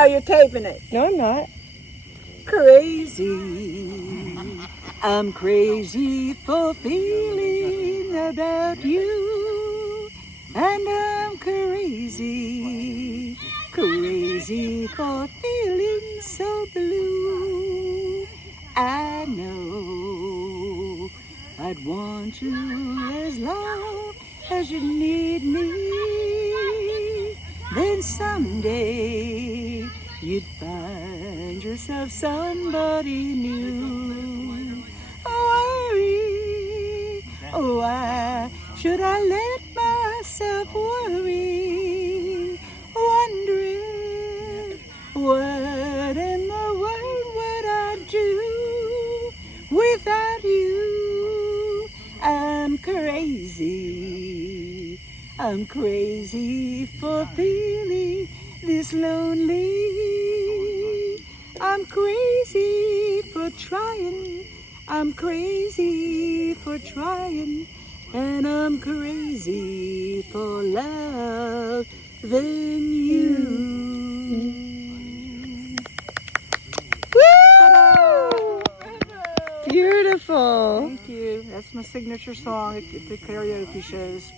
now you're taping it. No, I'm not. Crazy. I'm crazy for feeling about you. And I'm crazy, crazy for feeling so blue. I know I'd want you as long as you need me. Then someday you'd find yourself somebody new. Worry, why should I let myself worry? Wondering what in the world would I do without you? I'm crazy. I'm crazy for feeling this lonely. I'm crazy for trying. I'm crazy for trying. And I'm crazy for loving you. Woo! Beautiful. Thank you. That's my signature song at the karaoke shows.